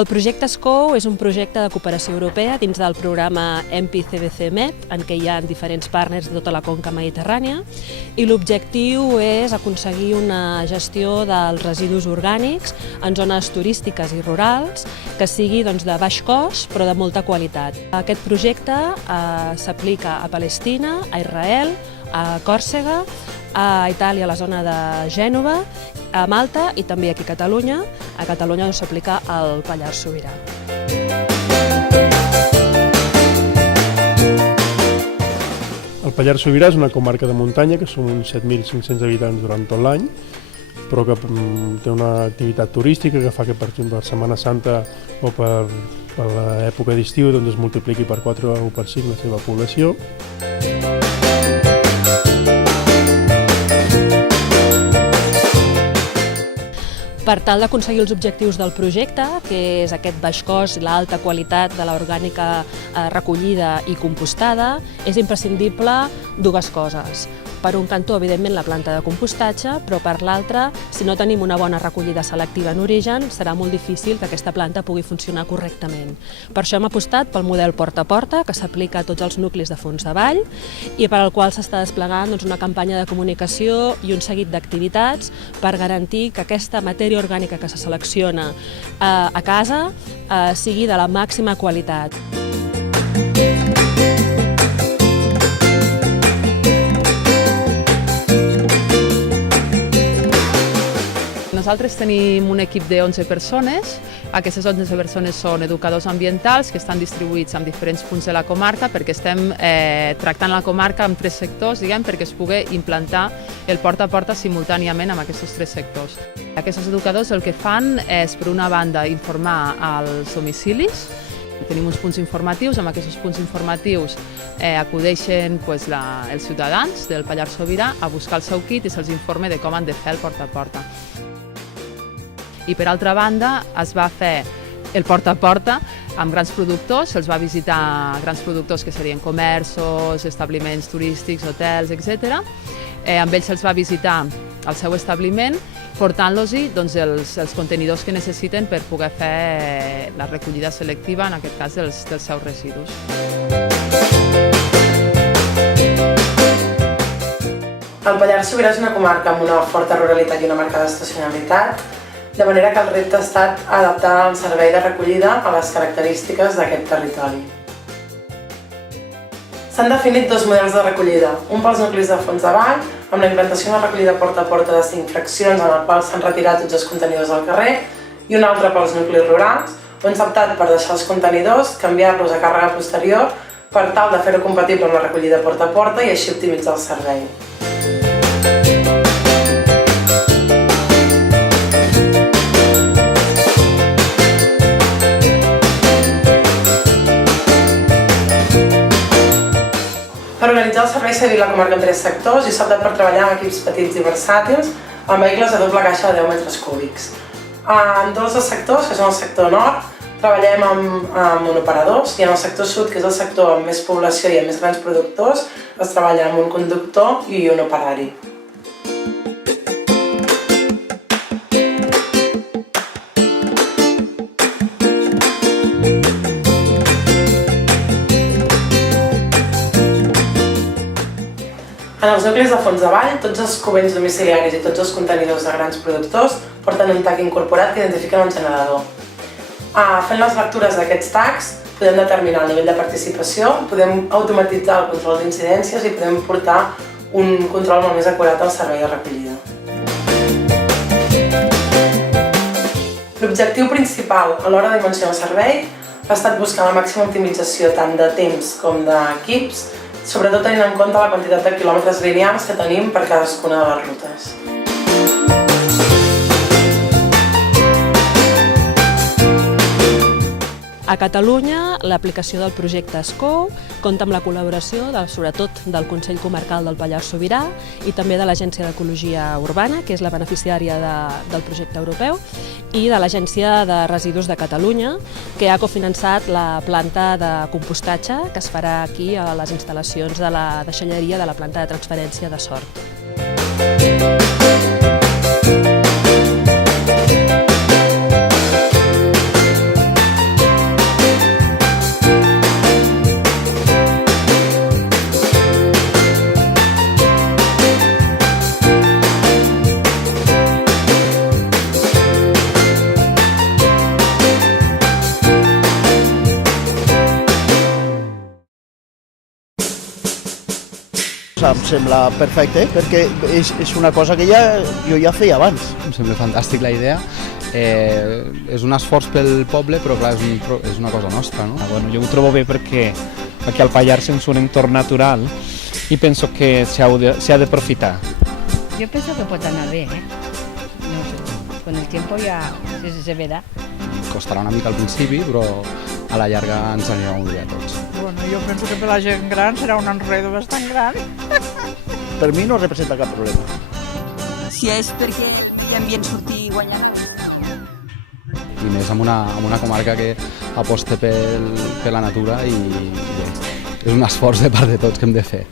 El projecte SCOU és un projecte de cooperació europea dins del programa EMPI-CBC-MED, en què hi ha diferents partners de tota la conca mediterrània, i l'objectiu és aconseguir una gestió dels residus orgànics en zones turístiques i rurals que sigui de baix cost però de molta qualitat. Aquest projecte s'aplica a Palestina, a Israel, a Còrsega, a Itàlia, a la zona de Gènova, a Malta i també aquí a Catalunya. A Catalunya s'aplica al Pallars Sobirà. El Pallars Sobirà és una comarca de muntanya que són uns 7.500 habitants durant tot l'any, però que té una activitat turística que fa que per Setmana Santa o per l'època d'estiu es multipliqui per 4 o per 5 la seva població. Per tal d'aconseguir els objectius del projecte, que és aquest baix cost i l'alta qualitat de l'orgànica recollida i compostada, és imprescindible dues coses. Per un cantó, evidentment, la planta de compostatge, però per l'altre, si no tenim una bona recollida selectiva en origen, serà molt difícil que aquesta planta pugui funcionar correctament. Per això hem apostat pel model porta a porta, que s'aplica a tots els nuclis de fons de vall i per al qual s'està desplegant una campanya de comunicació i un seguit d'activitats per garantir que aquesta matèria orgànica que se selecciona a casa sigui de la màxima qualitat. Nosaltres tenim un equip de 11 persones. Aquestes 11 persones són educadors ambientals que estan distribuïts en diferents punts de la comarca perquè estem tractant la comarca en 3 sectors, perquè es pugui implantar el porta a porta simultàniament amb aquests 3 sectors. Aquests educadors el que fan és, per una banda, informar als domicilis. Tenim uns punts informatius, amb aquests punts informatius acudeixen els ciutadans del Pallars Sobirà a buscar el seu kit i se'ls informa de com han de fer el porta a porta. I per altra banda es va fer el porta a porta amb grans productors, se'ls va visitar grans productors que serien comerços, establiments turístics, hotels, etc. Amb ells se'ls va visitar el seu establiment, portant-los-hi els contenidors que necessiten per poder fer la recollida selectiva, en aquest cas dels seus residus. El Pallars Sobirà és una comarca amb una forta ruralitat i una marcada estacionalitat, de manera que el repte ha estat adaptar el servei de recollida a les característiques d'aquest territori. S'han definit 2 models de recollida, un pels nuclis de fons de vall, amb la implantació de recollida porta a porta de 5 fraccions en el qual s'han retirat tots els contenidors al carrer, i un altre pels nuclis rurals, on s'ha optat per deixar els contenidors, canviar-los a càrrega posterior per tal de fer-ho compatible amb la recollida porta a porta i així optimitzar el servei. Per organitzar el servei s'ha dividit la comarca en 3 sectors i s'ha optat per treballar amb equips petits i versàtils amb vehicles de doble caixa de 10 metres cúbics. En 2 dels sectors, que són el sector nord, treballem amb monoparadors i en el sector sud, que és el sector amb més població i amb més grans productors, es treballa amb un conductor i un operari. En els nuclis de fons de vall, tots els cubells domiciliaris i tots els contenidors de grans productors porten un tag incorporat que identifica el generador. Fent les lectures d'aquests tags podem determinar el nivell de participació, podem automatitzar el control d'incidències i podem portar un control molt més acurat al servei de recollida. L'objectiu principal a l'hora de dimensionar el servei ha estat buscar la màxima optimització tant de temps com d'equips, sobretot tenint en compte la quantitat de quilòmetres lineals que tenim per cadascuna de les rutes. A Catalunya, l'aplicació del projecte SCOU compta amb la col·laboració, sobretot, del Consell Comarcal del Pallars Sobirà i també de l'Agència d'Ecologia Urbana, que és la beneficiària del projecte europeu, i de l'Agència de Residus de Catalunya, que ha cofinançat la planta de compostatge que es farà aquí a les instal·lacions de la deixalleria de la planta de transferència de Sort. Em sembla perfecte perquè és una cosa que jo ja feia abans. Em sembla fantàstic la idea. És un esforç pel poble, però clar, és una cosa nostra, no? Bueno, jo ho trobo bé perquè aquí al Pallars és un entorn natural i penso que s'ha d'aprofitar. Yo pienso que puede andar bien, ¿eh? No sé, con el tiempo ya se verá. Costarà una mica al principi, però a la llarga ens anirà molt bé a tots. Bueno, jo penso que per la gent gran serà un enredo bastant gran. Per mi no representa cap problema. Si és perquè hi havien sortir guanyant. I més amb una comarca que aposta per la natura i bé, és un esforç de part de tots que hem de fer.